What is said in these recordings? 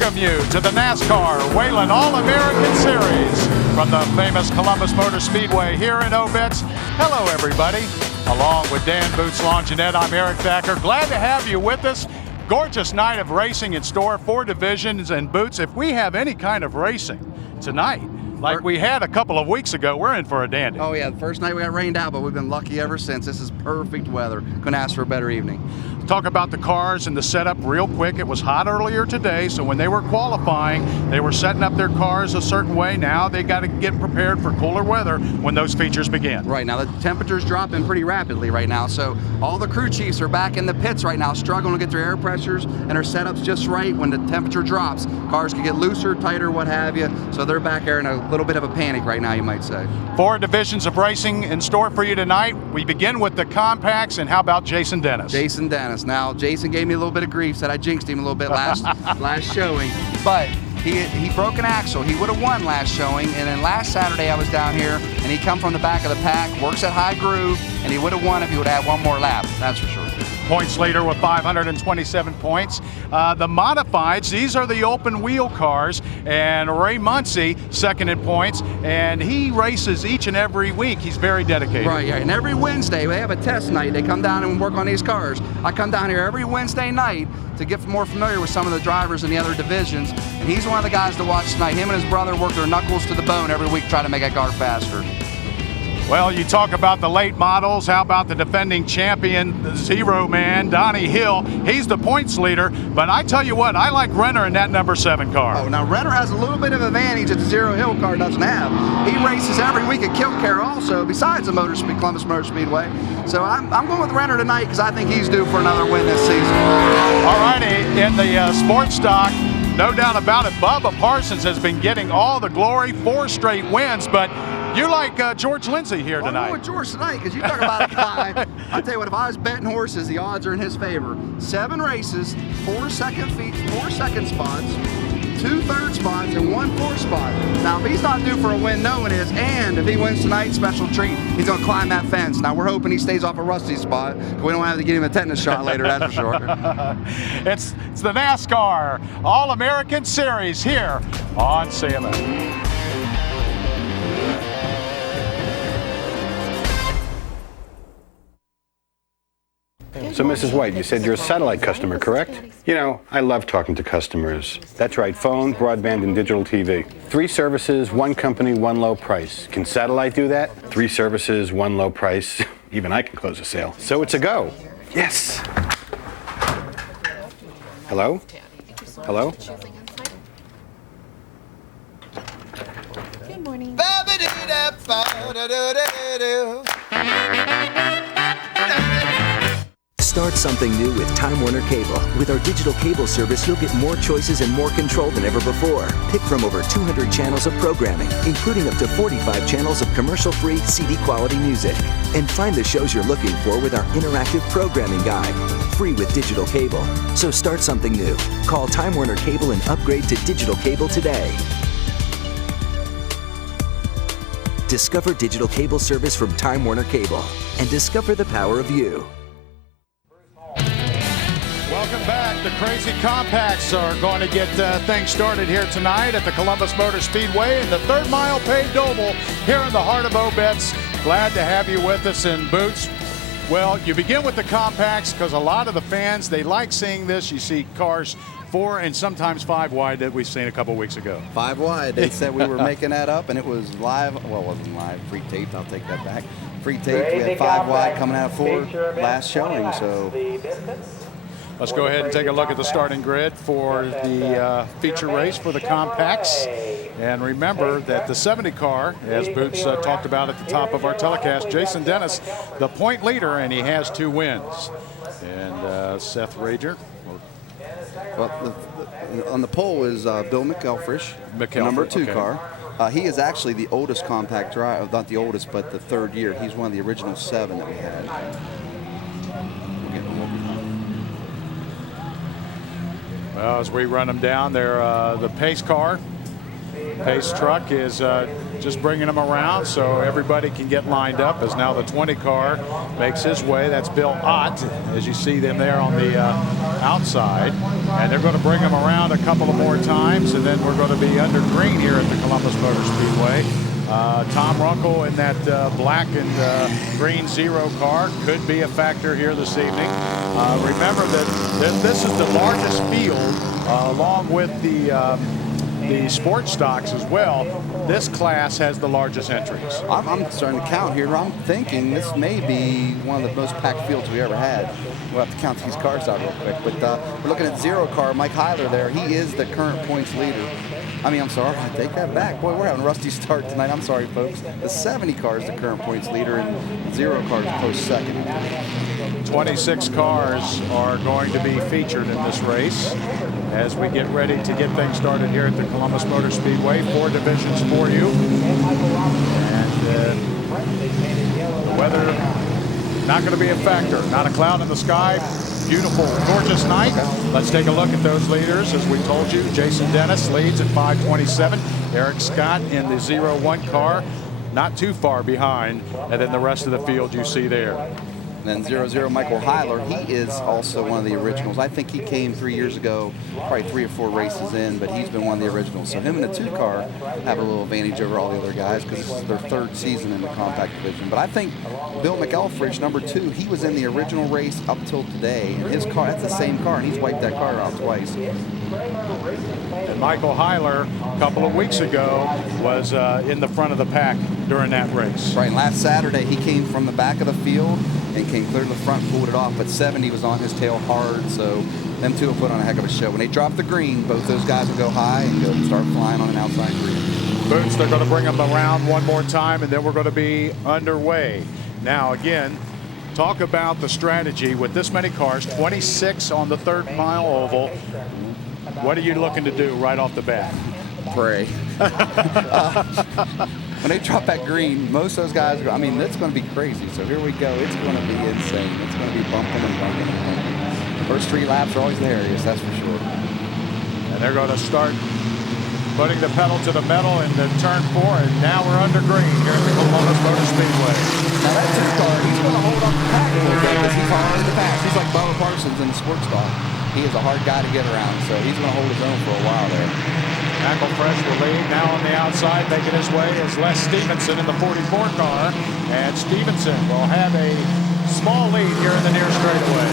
welcome you to the NASCAR Whelen All-American Series from the famous Columbus Motor Speedway here in Obetz. Hello, everybody. Along with Dan Boots Longinette, I'm Eric Thacker. Glad to have you with us. Gorgeous night of racing in store, 4 divisions. And Boots, if we have any kind of racing tonight, like we had a couple of weeks ago, we're in for a dandy. Oh yeah, the first night we got rained out, but we've been lucky ever since. This is perfect weather. Couldn't ask for a better evening. Talk about the cars and the setup real quick. It was hot earlier today, so when they were qualifying, they were setting up their cars a certain way. Now they got to get prepared for cooler weather when those features begin. Right, now the temperature's dropping pretty rapidly right now, so all the crew chiefs are back in the pits right now, struggling to get their air pressures and their setups just right. When the temperature drops, cars can get looser, tighter, what have you, so they're back there in a little bit of a panic right now, you might say. 4 divisions of racing in store for you tonight. We begin with the compacts, and how about Jason Dennis? Jason Dennis. Now, Jason gave me a little bit of grief, said I jinxed him a little bit last showing, but he broke an axle. He would have won last showing, and then last Saturday I was down here, and he come from the back of the pack, works at high groove, and he would have won if he would have had one more lap, that's for sure. Points leader with 527 points. The modifieds, these are the open wheel cars, and Ray Muncie second in points, and he races each and every week. He's very dedicated. Right, yeah, and every Wednesday they have a test night. They come down and work on these cars. I come down here every Wednesday night to get more familiar with some of the drivers in the other divisions, and he's one of the guys to watch tonight. Him and his brother work their knuckles to the bone every week trying to make that car faster. Well, you talk about the late models. How about the defending champion, the Zero Man, Donnie Hill? He's the points leader, but I tell you what, I like Renner in that number 7 car. Oh, now Renner has a little bit of advantage that the Zero Hill car doesn't have. He races every week at Killcare also, besides the Columbus Motor Speedway. So I'm going with Renner tonight because I think he's due for another win this season. All righty, in the sports stock, no doubt about it, Bubba Parsons has been getting all the glory, 4 straight wins, but you like George Lindsay here tonight. I'm going with George tonight because you talk about a guy. I tell you what, if I was betting horses, the odds are in his favor. 7 races, 4 second spots, 2 third spots, and 1 fourth spot. Now, if he's not due for a win, no one is. And if he wins tonight, special treat. He's going to climb that fence. Now, we're hoping he stays off of Rusty's spot. We don't have to get him a tetanus shot later, that's for sure. It's the NASCAR All-American Series here on CMS. So, Mrs. White, you said you're a satellite customer, correct? You know, I love talking to customers. That's right, phone, broadband, and digital TV. 3 services, 1 company, 1 low price. Can satellite do that? 3 services, 1 low price. Even I can close a sale. So it's a go. Yes. Hello? Hello? Good morning. Start something new with Time Warner Cable. With our digital cable service, you'll get more choices and more control than ever before. Pick from over 200 channels of programming, including up to 45 channels of commercial-free CD-quality music. And find the shows you're looking for with our interactive programming guide. Free with digital cable. So start something new. Call Time Warner Cable and upgrade to digital cable today. Discover digital cable service from Time Warner Cable. And discover the power of you. Welcome back. The Crazy Compacts are going to get things started here tonight at the Columbus Motor Speedway in the 3rd mile paved oval here in the heart of Obetz. Glad to have you with us in Boots. Well, you begin with the compacts because a lot of the fans, they like seeing this. You see cars 4 and sometimes 5 wide that we've seen a couple weeks ago. 5 wide. They said we were making that up, and it was live. Well, it wasn't live. Pre-taped. I'll take that back. Pre-taped. We had 5 wide coming out of 4 last showing. So let's go ahead and take a look at the starting grid for the feature race for the compacts. And remember that the 70 car, as Boots talked about at the top of our telecast, Jason Dennis, the point leader, and he has 2 wins. And Seth Rager. Well, on the pole is Bill McElfresh, the number 2 car. He is actually the oldest compact driver, not the oldest, but the 3rd year. He's one of the original 7 that we had. Well, as we run them down, they're the pace car. Pace truck is just bringing them around so everybody can get lined up as now the 20 car makes his way. That's Bill Ott, as you see them there on the outside. And they're going to bring them around a couple of more times, and then we're going to be under green here at the Columbus Motor Speedway. Tom Runkle in that black and green 0 car could be a factor here this evening. Remember that this is the largest field, along with the sports stocks as well. This class has the largest entries. I'm starting to count here. I'm thinking this may be one of the most packed fields we ever had. We'll have to count these cars out real quick. But we're looking at 0 car, Mike Heiler there. He is the current points leader. I mean, I'm sorry, I take that back. Boy, we're having a rusty start tonight. I'm sorry, folks. The 70 car is the current points leader, and 0 car is close second. 26 cars are going to be featured in this race as we get ready to get things started here at the Columbus Motor Speedway. 4 divisions for you. And the weather not going to be a factor. Not a cloud in the sky. Beautiful, gorgeous night. Let's take a look at those leaders. As we told you, Jason Dennis leads at 5:27. Eric Scott in the 0-1 car, not too far behind. And then the rest of the field you see there. And then 0-0, Michael Heiler, he is also one of the originals. I think he came 3 years ago, probably 3 or 4 races in, but he's been one of the originals. So him and the 2 car have a little advantage over all the other guys because this is their 3rd season in the compact division. But I think Bill McElfridge, number 2, he was in the original race up till today. And his car, that's the same car, and he's wiped that car out twice. And Michael Heiler, a couple of weeks ago, was in the front of the pack during that race. Right, and last Saturday he came from the back of the field and came clear to the front, pulled it off, but 70 was on his tail hard, so them 2 will put on a heck of a show. When they drop the green, both those guys will go high and go start flying on an outside green. Boots, they're going to bring them around one more time, and then we're going to be underway. Now, again, talk about the strategy with this many cars, 26 on the 3rd mile oval. What are you looking to do right off the bat? Pray. When they drop that green, most of those guys go, I mean, it's going to be crazy. So here we go. It's going to be insane. It's going to be bumping and bumping and bumping. First 3 laps are always the hairiest, that's for sure. And they're going to start putting the pedal to the metal in the turn 4, and now we're under green here at the Columbus Motor Speedway. Now that 2 car, he's going to hold up the pack a little bit because he's hard in the pack. He's like Bubba Parsons in the sports car. He is a hard guy to get around, so he's going to hold his own for a while there. McElfresh will lead now on the outside, making his way is Les Stevenson in the 44 car, and Stevenson will have a small lead here in the near straightaway.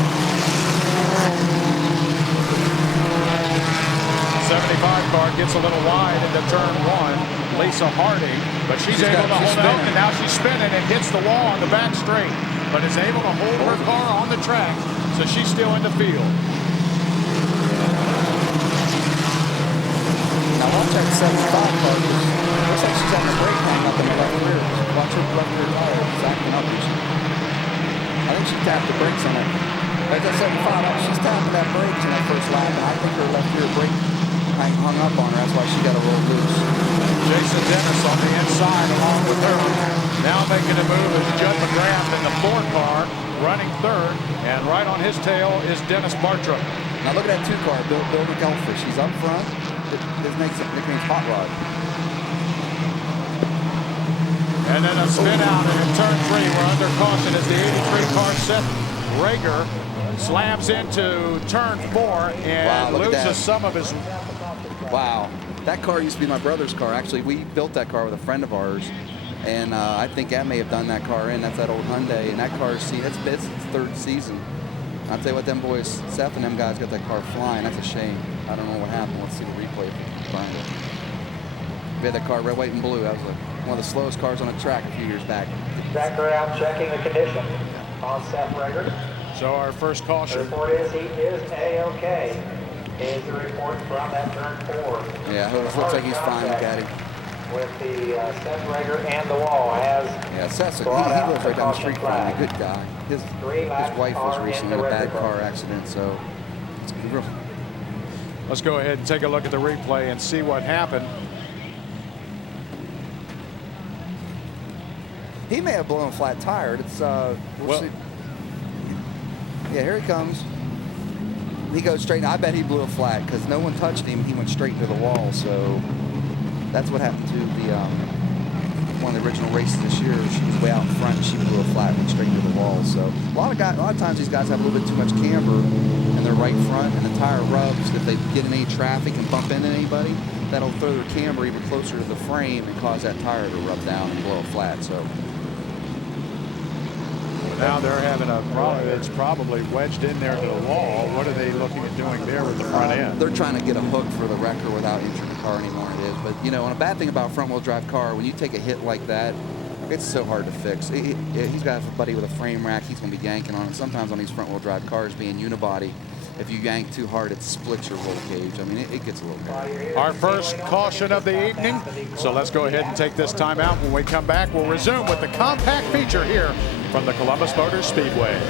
75 car gets a little wide into turn 1. Lisa Harding, but she's able to hold out, and now she's spinning and hits the wall on the back straight, but is able to hold her car on the track, so she's still in the field. Now watch that 75 car. Looks like she's having a brake hang up in the left rear. Watch her left rear tire. It's acting up. I think she tapped the brakes on it. Like that 75, she's tapping that brakes in that first lap, and I think her left rear brake hung up on her. That's why she got to roll loose. Jason Dennis on the inside along with her. Now making a move is Judd McGrath in the 4 car, running 3rd, and right on his tail is Dennis Bartram. Now look at that 2 car, Bill McElfridge. He's up front. His nickname's Hot Rod. And then a spin out, and in turn 3, we're under caution as the 83 car Seth Rager slams into turn 4 and loses some of his. Wow, that car used to be my brother's car. Actually, we built that car with a friend of ours, and I think that may have done that car in. That's that old Hyundai, and that car, see, it's its 3rd season. I'll tell you what, them boys, Seth and them guys got that car flying. That's a shame. I don't know what happened. Let's see the replay if we can find it. We had that car red, white, and blue. That was one of the slowest cars on the track a few years back. Tracker out checking the condition on Seth Rager. So our first caution. The report is he is A-OK. Is the report from that turn 4. Yeah, it looks like he's fine. Look at him. With the Seth Rager and the wall has. Yeah, Seth, he lives right down the street from me. Good guy. His wife was recently in a bad car accident, so it's real. Let's go ahead and take a look at the replay and see what happened. He may have blown a flat tire. It's we'll see. Yeah, here he comes. He goes straight. I bet he blew a flat because no one touched him. He went straight into the wall. So that's what happened to the one of the original races this year, she was way out in front and she blew a flat one straight into the wall. So a lot of times these guys have a little bit too much camber in their right front, and the tire rubs. If they get in any traffic and bump into anybody, that'll throw their camber even closer to the frame and cause that tire to rub down and blow a flat. So now they're having a problem. It's probably wedged in there to the wall. What are they looking at doing there with the front end? They're trying to get a hook for the wrecker without injuring the car anymore. It is, but you know, and a bad thing about a front-wheel drive car, when you take a hit like that, it's so hard to fix. He's got a buddy with a frame rack. He's going to be yanking on it. Sometimes on these front-wheel drive cars, being unibody, if you yank too hard, it splits your roll cage. I mean, it gets a little bad. Our first caution of the evening. So let's go ahead and take this time out. When we come back, we'll resume with the compact feature here from the Columbus Motor Speedway.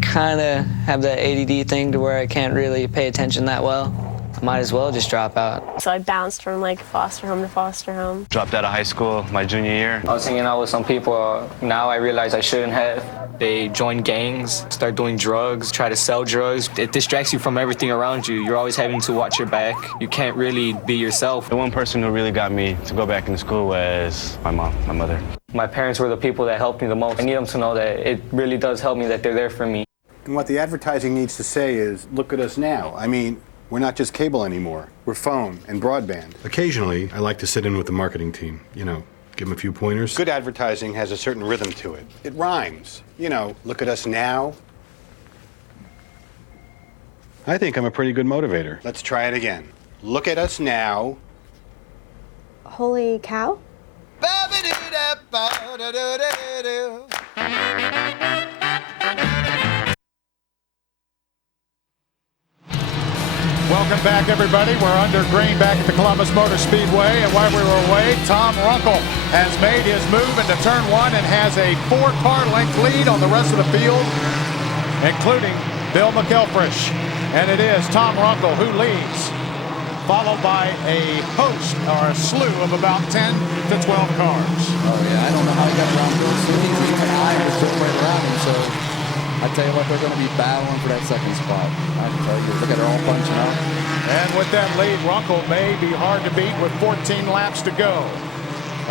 Kind of have that ADD thing to where I can't really pay attention that well. I might as well just drop out. So I bounced from like foster home to foster home. Dropped out of high school my junior year. I was hanging out with some people. Now I realize I shouldn't have. They join gangs, start doing drugs, try to sell drugs. It distracts you from everything around you. You're always having to watch your back. You can't really be yourself. The one person who really got me to go back into school was my mom, my mother. My parents were the people that helped me the most. I need them to know that it really does help me, that they're there for me. And what the advertising needs to say is, look at us now. I mean, we're not just cable anymore. We're phone and broadband. Occasionally, I like to sit in with the marketing team, you know, give them a few pointers. Good advertising has a certain rhythm to it. It rhymes. You know, look at us now. I think I'm a pretty good motivator. Let's try it again. Look at us now. Holy cow. Welcome back, everybody. We're under green back at the Columbus Motor Speedway, and while we were away, Tom Runkle has made his move into turn one and has a 4-car length lead on the rest of the field, including Bill McElfresh. And it is Tom Runkle who leads, followed by a host or a slew of about 10 to 12 cars. Oh yeah, I don't know how he got around Bill Sweeney. He was right around him, so I tell you what, they're going to be battling for that second spot. I can tell you, look at her all bunching up. And with that lead, Runkle may be hard to beat with 14 laps to go.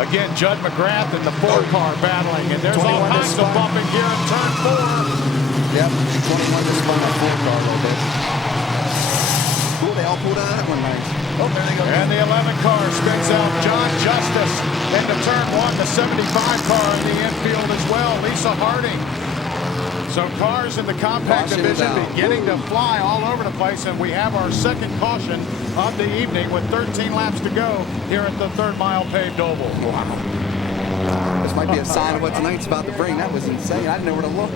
Again, Judd McGrath in the 4-car battling, and there's all kinds of bumping here in turn 4. Yep, 21 just spun that 4-car a little bit. Ooh, they all pulled out of that one nice. Oh, there they go. And the 11 car spins out John Justice into turn 1, the 75 car in the infield as well, Lisa Harding. So cars in the compact division beginning to fly all over the place, and we have our second caution of the evening with 13 laps to go here at the 3rd mile paved oval. Wow. This might be a sign of what tonight's about to bring. That was insane. I didn't know where to look.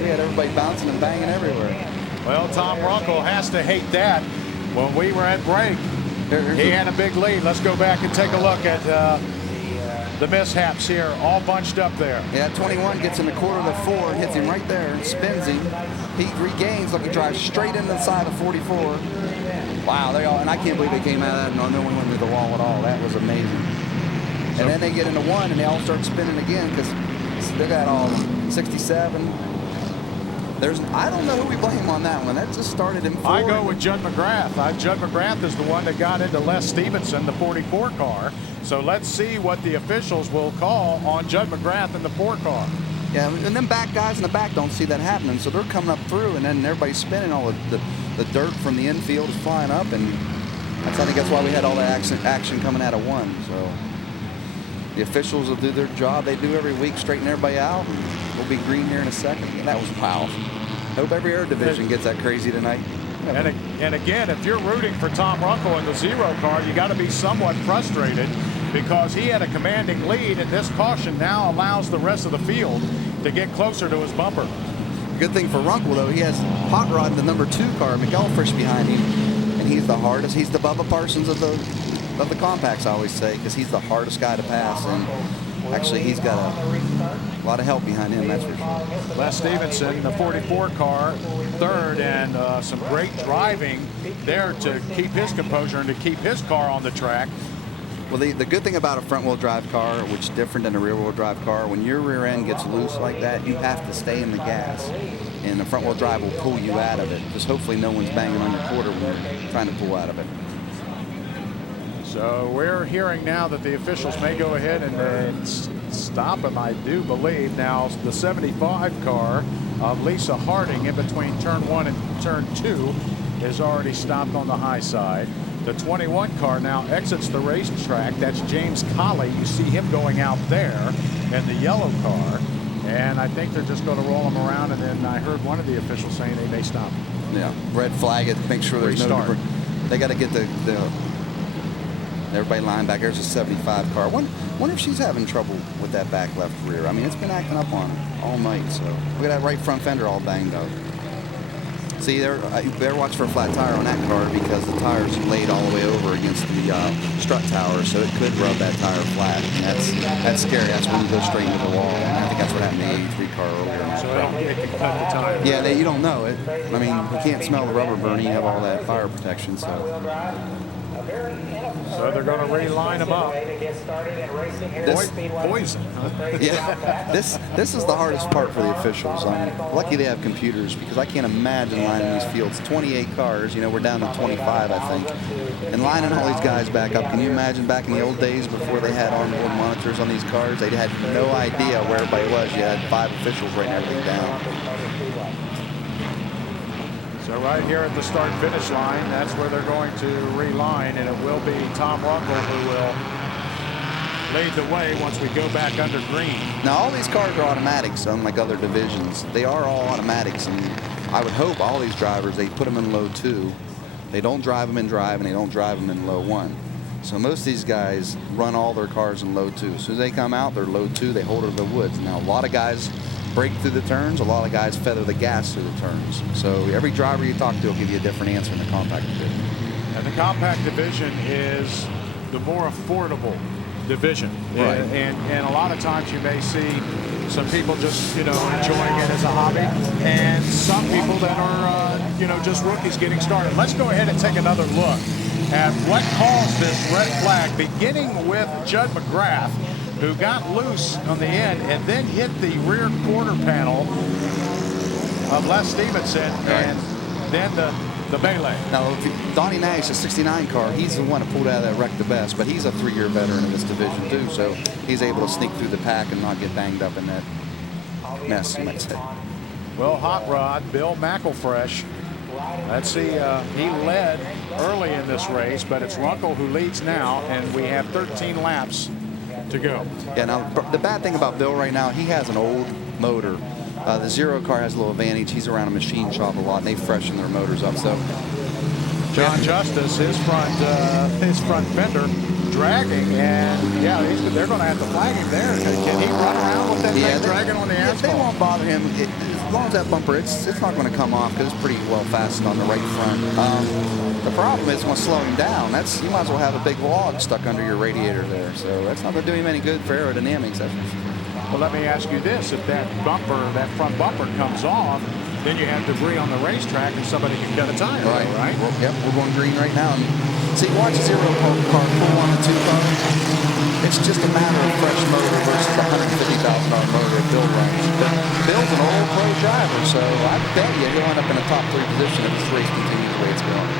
We had everybody bouncing and banging everywhere. Well, Tom Runkle has to hate that. When we were at break, he had a big lead. Let's go back and take a look at the mishaps here, all bunched up there. Yeah, 21 gets in the quarter of the 4 and hits him right there and spins him. He regains, like he drives straight into the side of 44. Wow, they all, and I can't believe they came out of that and no one went through the wall at all. That was amazing. And then they get into 1 and they all start spinning again because they got all 67. I don't know who we blame on that one. That just started him forward. I go with Judd McGrath. Judd McGrath is the one that got into Les Stevenson, the 44 car. So let's see what the officials will call on Judd McGrath in the 4 car. Yeah, and them back guys in the back don't see that happening, so they're coming up through, and then everybody's spinning. All the dirt from the infield is flying up, and I think that's why we had all that action coming out of 1. So the officials will do their job they do every week, straighten everybody out, and we'll be green here in a second. And that was powerful. I hope every air division gets that crazy tonight. And again, if you're rooting for Tom Runkle in the 0 car, you got to be somewhat frustrated because he had a commanding lead, and this caution now allows the rest of the field to get closer to his bumper. Good thing for Runkle, though, he has Hot Rod in the number 2 car, McElfresh behind him, and he's the hardest. He's the Bubba Parsons of the compacts, I always say, because he's the hardest guy to pass. And actually, he's got a lot of help behind him, that's for sure. Les Stevenson, the 44 car, 3rd, and some great driving there to keep his composure and to keep his car on the track. Well, the good thing about a front-wheel drive car, which is different than a rear-wheel drive car, when your rear end gets loose like that, you have to stay in the gas. And the front-wheel drive will pull you out of it. Just hopefully no one's banging on your quarter when you're trying to pull out of it. So we're hearing now that the officials may go ahead and stop him, I do believe. Now the 75 car of Lisa Harding in between turn 1 and turn 2 is already stopped on the high side. The 21 car now exits the racetrack. That's James Colley. You see him going out there in the yellow car. And I think they're just going to roll him around. And then I heard one of the officials saying they may stop him. Yeah, red flag it. Make sure there's no debris. They got to get the everybody lined back. There's a 75 car. Wonder if she's having trouble with that back left rear. I mean, it's been acting up on her all night. So look at that right front fender all banged up. See, you better watch for a flat tire on that car because the tire's laid all the way over against the strut tower, so it could rub that tire flat. And that's scary. That's when you go straight into the wall. And I think that's what happened to the 83 car earlier. So it can cut the tire. Yeah, you don't know it. I mean, you can't smell the rubber burning. You have all that fire protection. So they're going to reline them up. Poison. Yeah, this is the hardest part for the officials. Lucky they have computers because I can't imagine lining these fields. 28 cars, you know, we're down to 25, I think. And lining all these guys back up. Can you imagine back in the old days before they had onboard monitors on these cars? They had no idea where everybody was. You had 5 officials writing everything down. So right here at the start-finish line, that's where they're going to reline, and it will be Tom Runkle who will lead the way once we go back under green. Now, all these cars are automatics, unlike other divisions. They are all automatics, and I would hope all these drivers, they put them in low 2. They don't drive them in drive, and they don't drive them in low 1. So most of these guys run all their cars in low 2. As soon as they come out, they're low 2. They hold it to the woods. Now, a lot of guys break through the turns. A lot of guys feather the gas through the turns. So every driver you talk to will give you a different answer in the compact division. And the compact division is the more affordable division. Right. And a lot of times you may see some people just, enjoying it as a hobby, and some people that are, just rookies getting started. Let's go ahead and take another look at what caused this red flag, beginning with Judd McGrath, who got loose on the end and then hit the rear quarter panel of Les Stevenson, and then the melee. Now, Donnie Nash, the 69 car, he's the one that pulled out of that wreck the best, but he's a 3-year veteran in this division too, so he's able to sneak through the pack and not get banged up in that mess, you might say. Well, Hot Rod, Bill McElfresh, let's see, he led early in this race, but it's Runkle who leads now, and we have 13 laps to go. Yeah, now the bad thing about Bill right now, he has an old motor. The Zero car has a little advantage. He's around a machine shop a lot, and they freshen their motors up. So John Justice, his front fender dragging, and yeah, they're going to have to flag him there. Can he run around with that thing dragging on the asphalt? They won't bother him. As long as that bumper, it's not going to come off because it's pretty well fastened on the right front. The problem is when slow him down, you might as well have a big log stuck under your radiator there. So that's not going to do him any good for aerodynamics. Well, let me ask you this: if that front bumper comes off, then you have debris on the racetrack, and somebody can cut a tire. Right? Well, yep, we're going green right now. And see, watch Zero car pull on the 2 car. It's just a matter of fresh motor versus the $150,000 motor that Bill runs. But Bill's an old pro driver, so I bet you he'll end up in a top 3 position if this race continues the way it's going.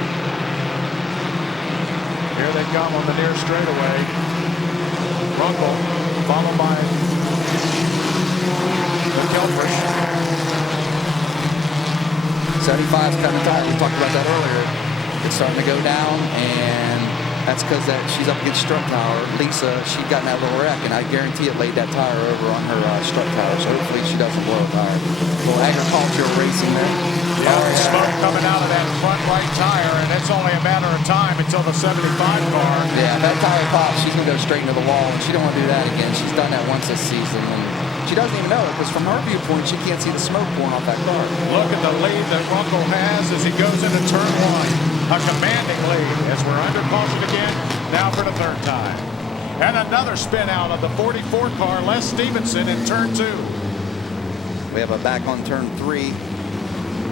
Here they come on the near straightaway. Runkle, followed by McElfresh. 75's coming tight. We talked about that earlier. It's starting to go down, and that's because she's up against strut tower. Lisa, she got in that little wreck, and I guarantee it laid that tire over on her strut tower, so hopefully she doesn't blow a tire. A little agricultural racing there. Yeah, smoke coming out of that front right tire, and it's only a matter of time until the 75 car. Yeah, if that tire pops, she's going to go straight into the wall, and she don't want to do that again. She's done that once this season, and she doesn't even know it, because from her viewpoint, she can't see the smoke pouring off that car. Look at the lead that Runkle has as he goes into turn 1. A commanding lead as we're under caution again, now for the 3rd time. And another spin out of the 44 car, Les Stevenson in turn 2. We have a back on turn 3.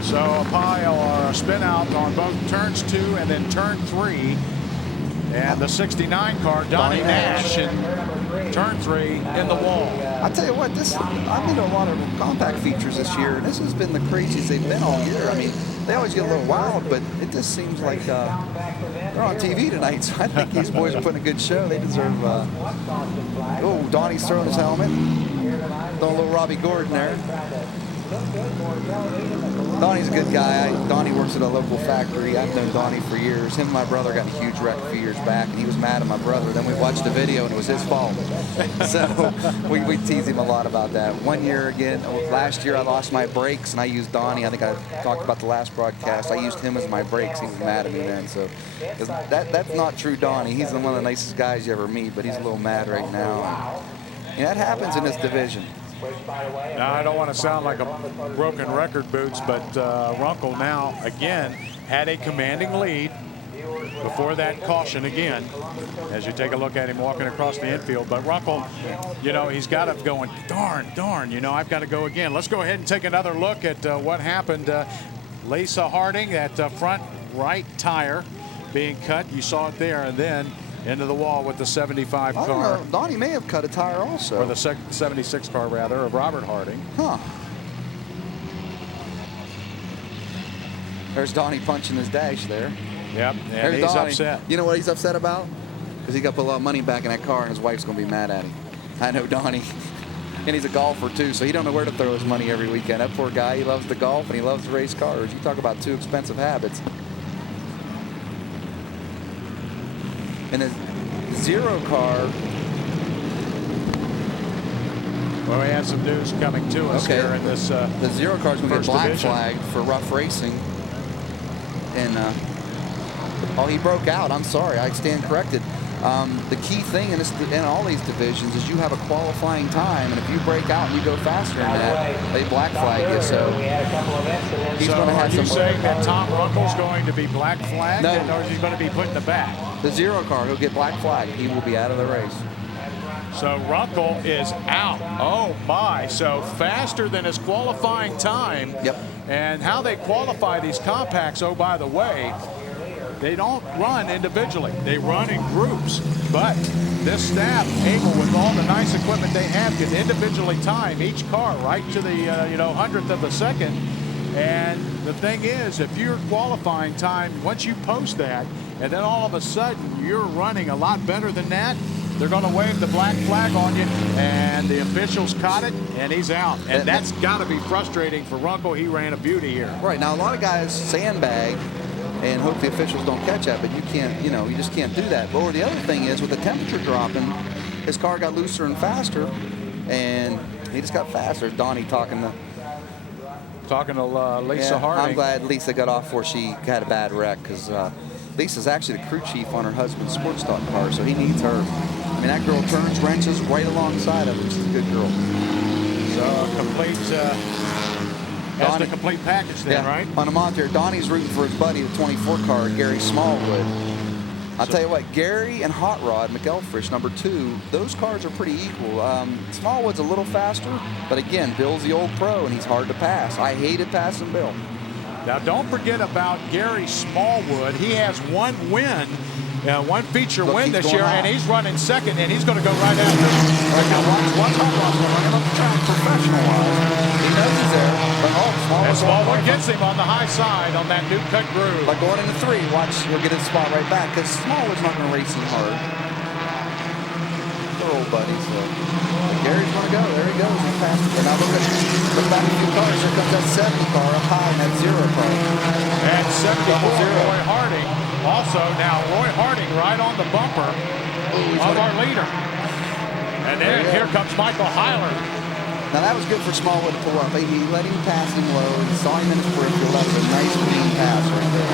So a pile or a spin out on both turns 2 and then turn 3. And the 69 car, Donnie Nash, in turn 3 in the wall. I tell you what, I've been to a lot of compact features this year, and this has been the craziest they've been all year. I mean, they always get a little wild, but it just seems like they're on TV tonight, so I think these boys are putting a good show. They deserve, oh, Donnie's throwing his helmet. Throwing a little Robbie Gordon there. Donnie's a good guy. Donnie works at a local factory. I've known Donnie for years. Him and my brother got in a huge wreck a few years back, and he was mad at my brother. Then we watched the video, and it was his fault. So we tease him a lot about that. One year again, last year I lost my brakes, and I used Donnie. I think I talked about the last broadcast. I used him as my brakes. He was mad at me then. So that's not true Donnie. He's one of the nicest guys you ever meet, but he's a little mad right now. And that happens in this division. Now, I don't want to sound like a broken record, Boots, but Runkle now, again, had a commanding lead before that caution again, as you take a look at him walking across the infield. But Runkle, you know, he's got it going, darn, you know, I've got to go again. Let's go ahead and take another look at what happened. Lisa Harding, that front right tire being cut. You saw it there, and then into the wall with the 75 car. I don't know. Donnie may have cut a tire also. Or the 76 car, rather, of Robert Harding. Huh. There's Donnie punching his dash there. Yep, and There's he's Donnie. upset. You know what he's upset about? Because he got to put a lot of money back in that car, and his wife's going to be mad at him. I know Donnie. And he's a golfer, too, so he don't know where to throw his money every weekend. That poor guy, he loves to golf, and he loves to race cars. You talk about two expensive habits. And his zero car. Well, we have some news coming to us here in this the zero car is going to get black division. flagged for rough racing. And, oh, he broke out. I'm sorry. I stand corrected. The key thing in all these divisions is you have a qualifying time, and if you break out and you go faster than that, they black flag you. So he's going to have some. Are you saying that Tom Runkle's going to be black flagged, No. or is he going to be put in the back? The zero car, he'll get black flag. He will be out of the race. So Runkle is out. Oh my! So faster than his qualifying time. Yep. And how they qualify these compacts, oh, by the way, they don't run individually. They run in groups. But this staff, able with all the nice equipment they have, can individually time each car right to the 100th of a second. And the thing is, if your qualifying time, once you post that, and then all of a sudden you're running a lot better than that, they're going to wave the black flag on you, and the officials caught it, and he's out. And that's got to be frustrating for Runkle. He ran a beauty here. Right. Now, a lot of guys sandbag and hope the officials don't catch that, but you can't, you just can't do that. But the other thing is, with the temperature dropping, his car got looser and faster, and he just got faster. Donnie talking to Lisa Harding. I'm glad Lisa got off before she had a bad wreck, because Lisa's actually the crew chief on her husband's sports stock car, so he needs her. I mean, that girl turns wrenches right alongside of him. She's a good girl. So complete, that's the complete package then, right? On the monitor, Donnie's rooting for his buddy, the 24 car, Gary Smallwood. I'll tell you what, Gary and Hot Rod McElfresh, number 2, those cars are pretty equal. Smallwood's a little faster, but again, Bill's the old pro, and he's hard to pass. I hated passing Bill. Now, don't forget about Gary Smallwood. He has one win, one feature win this year, and he's running second, and he's going to go right after. Right now, watch Hot Rod running up the track professional-wise. He knows he's there, but and Smallwood gets him on the high side on that new cut groove. By going into 3, watch, he'll get his spot right back, because Smallwood's not going to race him hard. They're old buddies, so. But Gary's going to go. There he goes. He's past it. Now look back a few cars. Here comes that 70 car up high and that 0 car. And 74, Roy Harding. Also, now Roy Harding right on the bumper of our leader. And then here comes Michael Heiler. Now that was good for Smallwood to pull up. He let him pass him low. He saw him in his peripheral. That was a nice clean pass right there.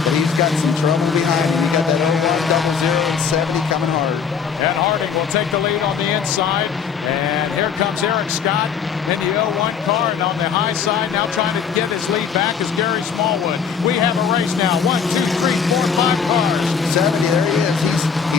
But he's got some trouble behind him. He got that 0-1 00 and 70 coming hard. And Harding will take the lead on the inside. And here comes Eric Scott in the 0-1 car. And on the high side now trying to get his lead back is Gary Smallwood. We have a race now. 1, 2, 3, 4, 5 cars. 70, there he is.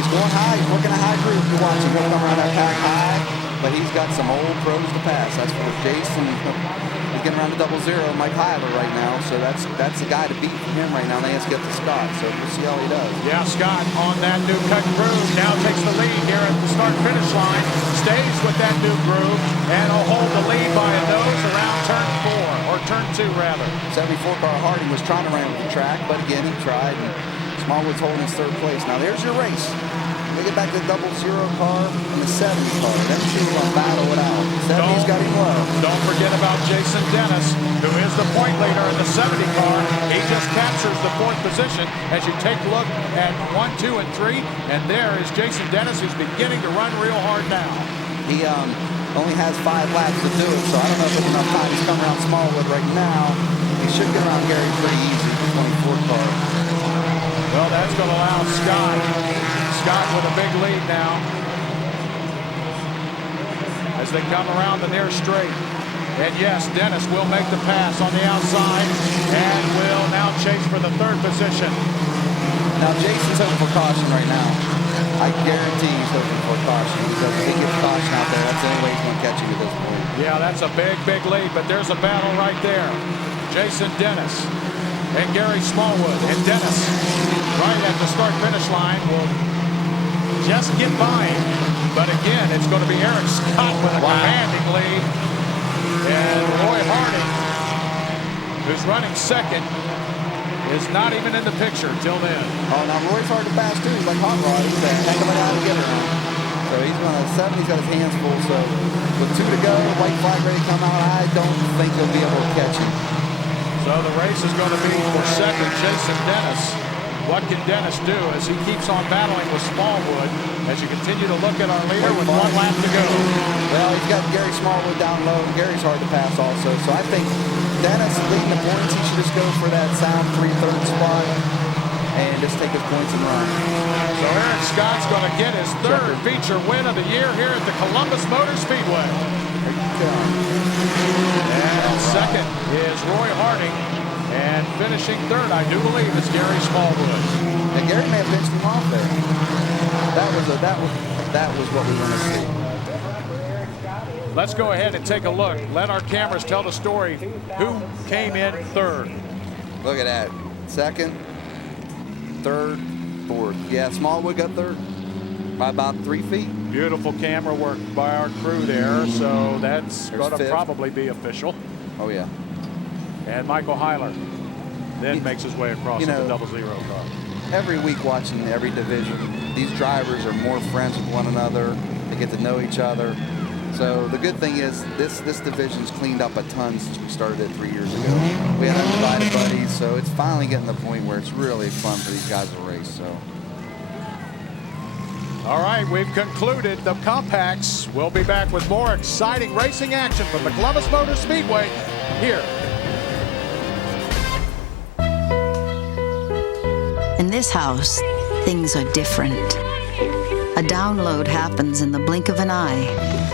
He's going high. He's working a high groove. You watch him. He'll come around that pack high. But he's got some old pros to pass. That's for Jason. He's getting around to 0-0. Mike Heiler right now. So that's the guy to beat him right now. They has to get to Scott. So we'll see how he does. Yeah, Scott on that new cut groove now takes the lead here at the start-finish line. Stays with that new groove and will hold the lead by a nose around turn 4 or turn 72 rather. 74 car Harding was trying to run with the track, but again, he tried. And Smallwood's holding his third place. Now there's your race. We get back to the 00 car and the 70 car. Them two will battle it out. 70's got him low. Don't forget about Jason Dennis, who is the point leader in the 70 car. He just captures the 4th position as you take a look at 1, 2, and 3. And there is Jason Dennis, who's beginning to run real hard now. He only has 5 laps to do it, so I don't know if there's enough time. He's coming around Smallwood right now. He should get around Gary pretty easy, the 24 car. Well, that's going to allow Scott with a big lead now as they come around the near straight. And yes, Dennis will make the pass on the outside and will now chase for the 3rd position. Now Jason's hoping for caution right now. I guarantee he's hoping for caution, because if he gets caution out there, that's the only way he's going to catch you at this point. Yeah, that's a big, big lead, but there's a battle right there. Jason Dennis and Gary Smallwood. And Dennis, right at the start-finish line, will just get by him. But again, it's going to be Eric Scott with a commanding lead. And Roy Harding, who's running 2nd, is not even in the picture till then. Oh, now Roy's hard to pass too. He's like hot rod. He's a heck of a guy to get around. So he's going to 7. He's got his hands full. So with 2 to go, white flag ready to come out. I don't think he'll be able to catch him. So the race is going to be for 2nd, Jason Dennis. What can Dennis do as he keeps on battling with Smallwood as you continue to look at our leader with 1 lap to go? Well, he's got Gary Smallwood down low. Gary's hard to pass also. So I think Dennis leading the points. He should just go for that sound 3/3 spot and just take his points and run. So Eric Scott's going to get his 3rd feature win of the year here at the Columbus Motor Speedway. And 2nd is Roy Harding. And finishing 3rd, I do believe, is Gary Smallwood. And Gary may have pinched him off there. That was what we want to see. Let's go ahead and take a look. Let our cameras tell the story. Who came in 3rd? Look at that. 2nd, 3rd, 4th. Yeah, Smallwood got 3rd by about 3 feet. Beautiful camera work by our crew there. So that's going to 5th. probably be official. Oh, yeah. And Michael Heiler then makes his way across to the 00 car. Every week watching every division, these drivers are more friends with one another. They get to know each other. So the good thing is this division's cleaned up a ton since we started it 3 years ago. We had undivided buddies, so it's finally getting to the point where it's really fun for these guys to race. So. All right, we've concluded the compacts. We'll be back with more exciting racing action from the Columbus Motor Speedway here. In this house, things are different. A download happens in the blink of an eye.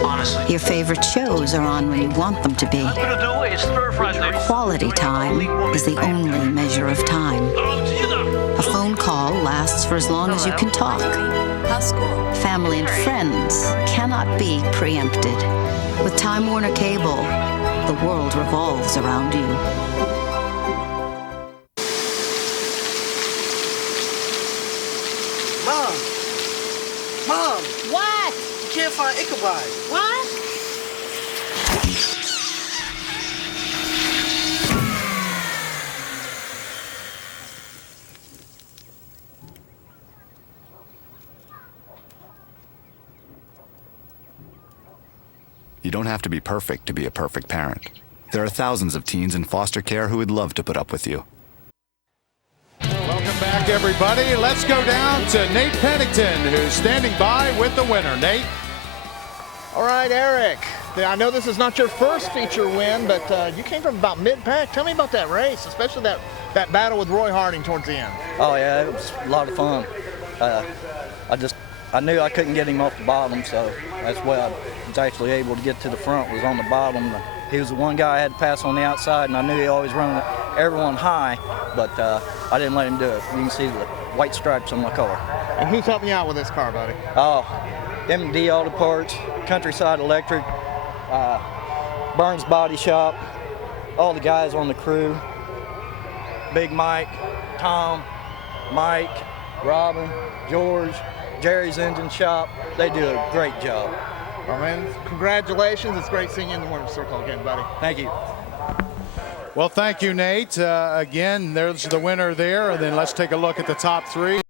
Honestly. Your favorite shows are on when you want them to be. Quality time is the only measure of time. A phone call lasts for as long as you can talk. Family and friends cannot be preempted. With Time Warner Cable, the world revolves around you. Mom! What? You can't find Ichabod. What? You don't have to be perfect to be a perfect parent. There are thousands of teens in foster care who would love to put up with you. Welcome back, everybody. Let's go down to Nate Pennington, who's standing by with the winner. Nate? All right, Eric. I know this is not your first feature win, but you came from about mid-pack. Tell me about that race, especially that battle with Roy Harding towards the end. Oh, yeah, it was a lot of fun. I knew I couldn't get him off the bottom, so that's why I was actually able to get to the front, was on the bottom. He was the one guy I had to pass on the outside, and I knew he always run everyone high, but I didn't let him do it. You can see the white stripes on my car. And who's helping you out with this car, buddy? Oh, M&D Auto Parts, Countryside Electric, Burns Body Shop, all the guys on the crew, Big Mike, Tom, Mike, Robin, George, Jerry's Engine Shop. They do a great job. Oh, man, congratulations. It's great seeing you in the winner's circle again, buddy. Thank you. Well, thank you, Nate. Again, there's the winner there. And then let's take a look at the top three.